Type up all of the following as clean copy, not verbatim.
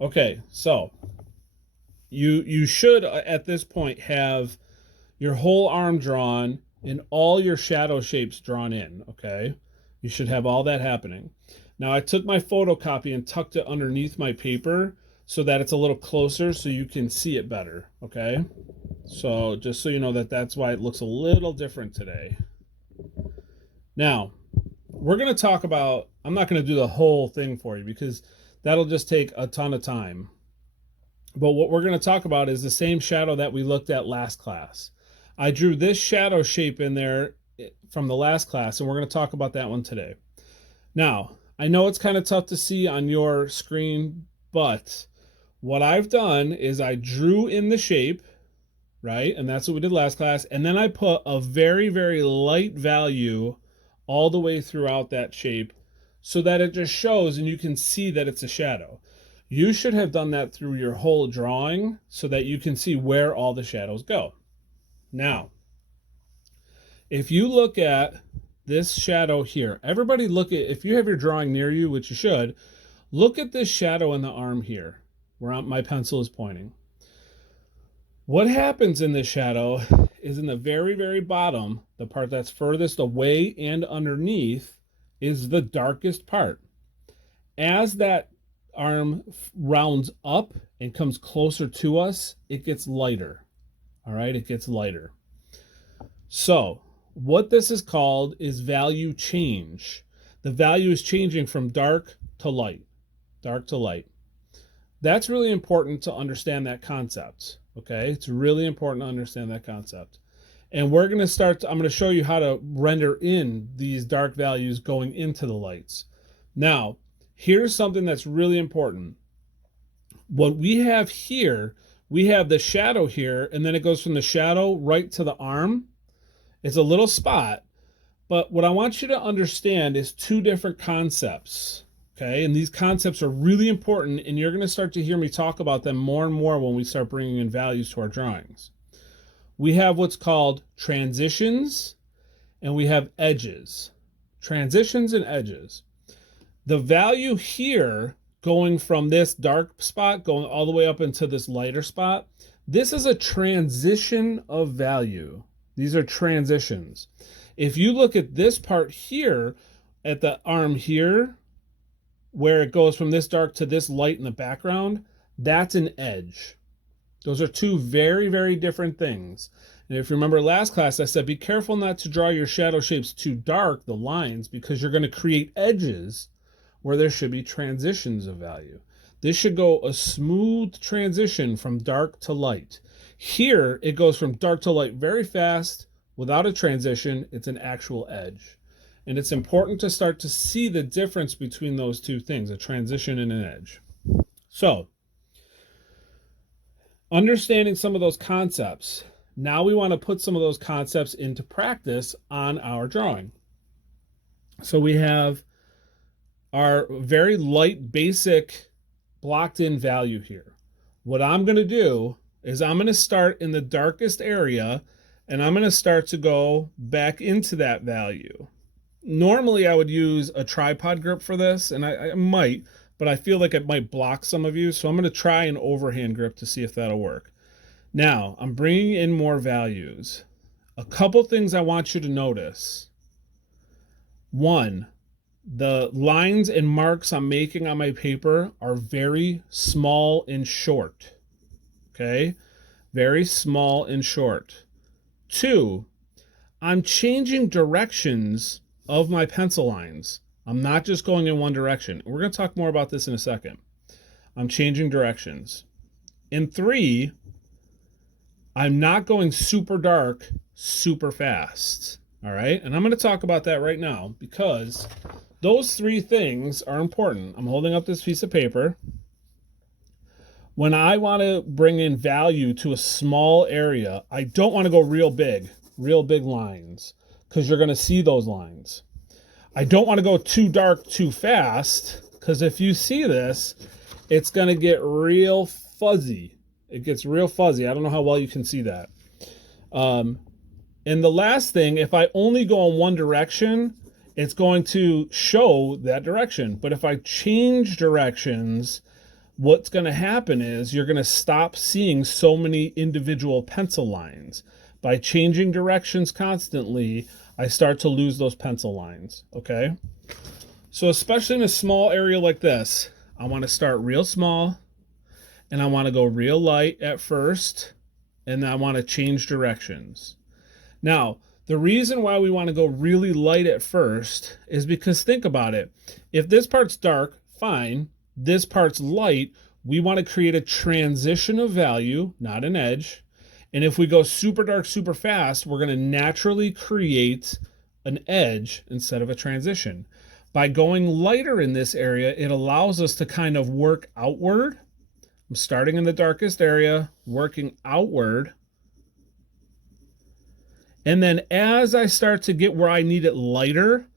Okay, so you should at this point have your whole arm drawn and all your shadow shapes drawn in, okay? You should have all that happening. Now I took my photocopy and tucked it underneath my paper so that it's a little closer so you can see it better, okay? So just so you know that's why it looks a little different today. Now, we're going to talk about, I'm not going to do the whole thing for you because that'll just take a ton of time. But what we're going to talk about is the same shadow that we looked at last class. I drew this shadow shape in there from the last class, and we're going to talk about that one today. Now, I know it's kind of tough to see on your screen, but what I've done is I drew in the shape, right? And that's what we did last class. And then I put a very, very light value all the way throughout that shape so that it just shows and you can see that it's a shadow. You should have done that through your whole drawing so that you can see where all the shadows go. Now, if you look at this shadow here, everybody look at, if you have your drawing near you, which you should, look at this shadow in the arm here where my pencil is pointing. What happens in this shadow is in the very, very bottom, the part that's furthest away and underneath is the darkest part. As that arm rounds up and comes closer to us, it gets lighter. All right, it gets lighter. So what this is called is value change. The value is changing from dark to light, dark to light. That's really important to understand that concept. Okay, it's really important to understand that concept. And we're going to start, I'm going to show you how to render in these dark values going into the lights. Now, here's something that's really important. What we have here, we have the shadow here, and then it goes from the shadow right to the arm. It's a little spot, but what I want you to understand is two different concepts. Okay, and these concepts are really important, and you're going to start to hear me talk about them more and more when we start bringing in values to our drawings. We have what's called transitions, and we have edges. Transitions and edges. The value here, going from this dark spot, going all the way up into this lighter spot, this is a transition of value. These are transitions. If you look at this part here, at the arm here, where it goes from this dark to this light in the background, that's an edge. Those are two very, very different things. And if you remember last class, I said be careful not to draw your shadow shapes too dark, the lines, because you're going to create edges where there should be transitions of value. This should go a smooth transition from dark to light. Here, it goes from dark to light very fast without a transition. It's an actual edge. And it's important to start to see the difference between those two things, a transition and an edge. So, understanding some of those concepts, now we want to put some of those concepts into practice on our drawing. So we have our very light, basic, blocked in value here. What I'm going to do is I'm going to start in the darkest area, and I'm going to start to go back into that value. Normally I would use a tripod grip for this, and I might, but I feel like it might block some of you. So I'm going to try an overhand grip to see if that'll work. Now I'm bringing in more values. A couple things I want you to notice. One, the lines and marks I'm making on my paper are very small and short. Okay, very small and short. Two, I'm changing directions of my pencil lines. I'm not just going in one direction. We're going to talk more about this in a second. I'm changing directions. And three, I'm not going super dark, super fast. All right. And I'm going to talk about that right now because those three things are important. I'm holding up this piece of paper. When I want to bring in value to a small area, I don't want to go real big lines, because you're going to see those lines. I don't want to go too dark too fast, because if you see this, it's going to get real fuzzy. It gets real fuzzy. I don't know how well you can see that. And the last thing, if I only go in one direction, it's going to show that direction. But if I change directions, what's going to happen is you're going to stop seeing so many individual pencil lines. By changing directions constantly, I start to lose those pencil lines, okay? So especially in a small area like this, I want to start real small, and I want to go real light at first, and then I want to change directions. Now, the reason why we want to go really light at first is because think about it. If this part's dark, fine. This part's light. We want to create a transition of value, not an edge. And if we go super dark, super fast, we're going to naturally create an edge instead of a transition. By going lighter in this area, it allows us to kind of work outward. I'm starting in the darkest area, working outward. And then as I start to get where I need it lighter,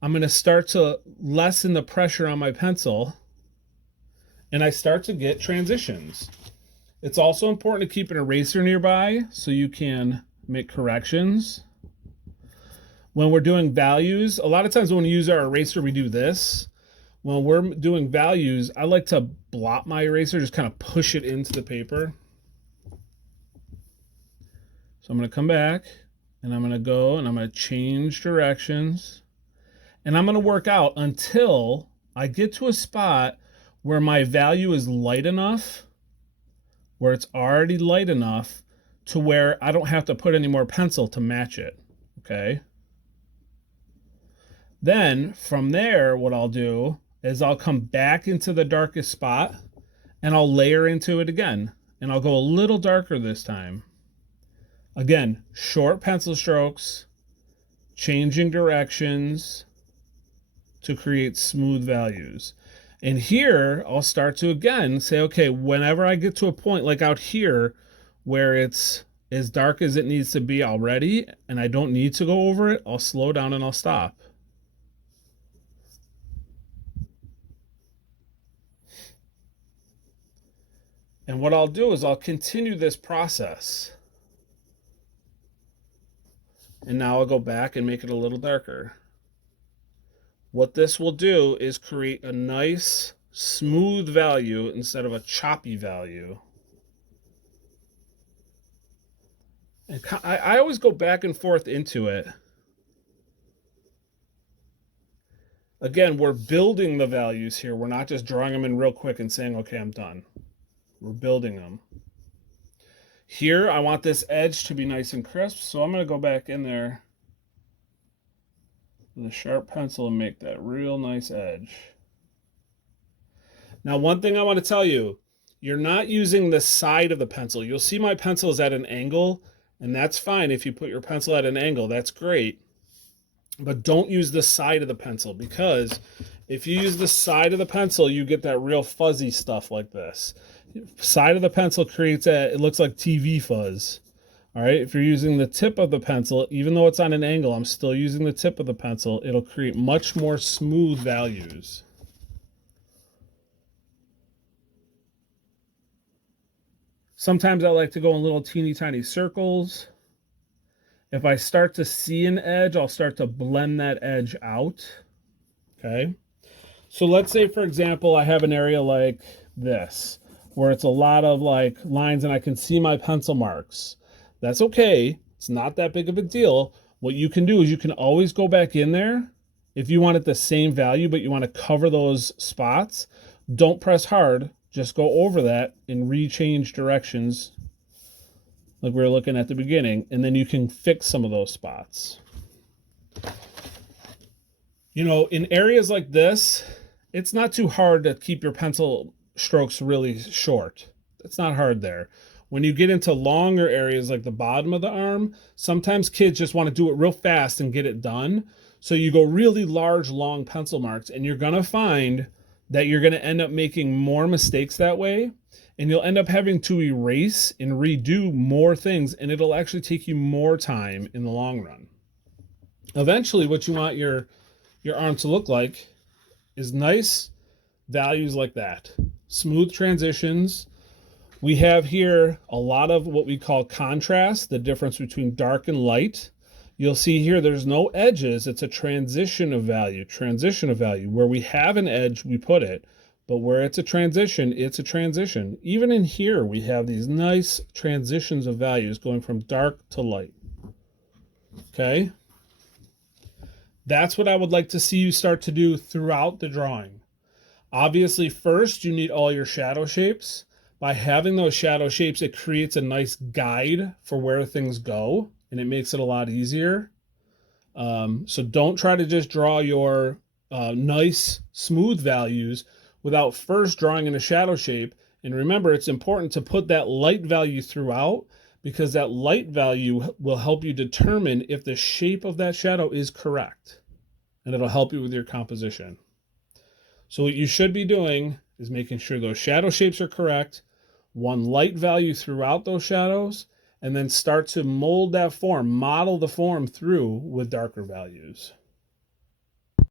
I'm going to start to lessen the pressure on my pencil, and I start to get transitions. It's also important to keep an eraser nearby so you can make corrections. When we're doing values, a lot of times when we use our eraser, we do this. When we're doing values, I like to blot my eraser, just kind of push it into the paper. So I'm going to come back, and I'm going to go, and I'm going to change directions. And I'm going to work out until I get to a spot where my value is light enough, where it's already light enough to where I don't have to put any more pencil to match it, okay? Then from there, what I'll do is I'll come back into the darkest spot, and I'll layer into it again, and I'll go a little darker this time. Again, short pencil strokes, changing directions to create smooth values. And here, I'll start to again say, okay, whenever I get to a point like out here where it's as dark as it needs to be already, and I don't need to go over it, I'll slow down and I'll stop. And what I'll do is I'll continue this process. And now I'll go back and make it a little darker. What this will do is create a nice, smooth value instead of a choppy value. And I always go back and forth into it. Again, we're building the values here. We're not just drawing them in real quick and saying, okay, I'm done. We're building them. Here, I want this edge to be nice and crisp, so I'm going to go back in there with a sharp pencil and make that real nice edge. Now, one thing I want to tell you, you're not using the side of the pencil. You'll see my pencil is at an angle, and that's fine. If you put your pencil at an angle, that's great. But don't use the side of the pencil, because if you use the side of the pencil, you get that real fuzzy stuff like this. Side of the pencil creates it looks like TV fuzz. All right, if you're using the tip of the pencil, even though it's on an angle, I'm still using the tip of the pencil, it'll create much more smooth values. Sometimes I like to go in little teeny tiny circles. If I start to see an edge, I'll start to blend that edge out. Okay. So let's say, for example, I have an area like this, where it's a lot of like lines and I can see my pencil marks. That's okay. It's not that big of a deal. What you can do is you can always go back in there. If you want it the same value, but you want to cover those spots, don't press hard. Just go over that and rechange directions like we were looking at the beginning, and then you can fix some of those spots. You know, in areas like this, it's not too hard to keep your pencil strokes really short. It's not hard there. When you get into longer areas like the bottom of the arm, sometimes kids just want to do it real fast and get it done. So you go really large, long pencil marks, and you're going to find that you're going to end up making more mistakes that way. And you'll end up having to erase and redo more things, and it'll actually take you more time in the long run. Eventually, what you want your arm to look like is nice values like that. Smooth transitions. We have here a lot of what we call contrast, the difference between dark and light. You'll see here there's no edges. It's a transition of value. Where we have an edge, we put it. But where it's a transition, it's a transition. Even in here, we have these nice transitions of values going from dark to light. Okay? That's what I would like to see you start to do throughout the drawing. Obviously, first, you need all your shadow shapes. By having those shadow shapes, it creates a nice guide for where things go, and it makes it a lot easier. So don't try to just draw your nice, smooth values without first drawing in a shadow shape. And remember, it's important to put that light value throughout, because that light value will help you determine if the shape of that shadow is correct, and it'll help you with your composition. So what you should be doing is making sure those shadow shapes are correct, one light value throughout those shadows, and then start to mold that form, model the form through with darker values.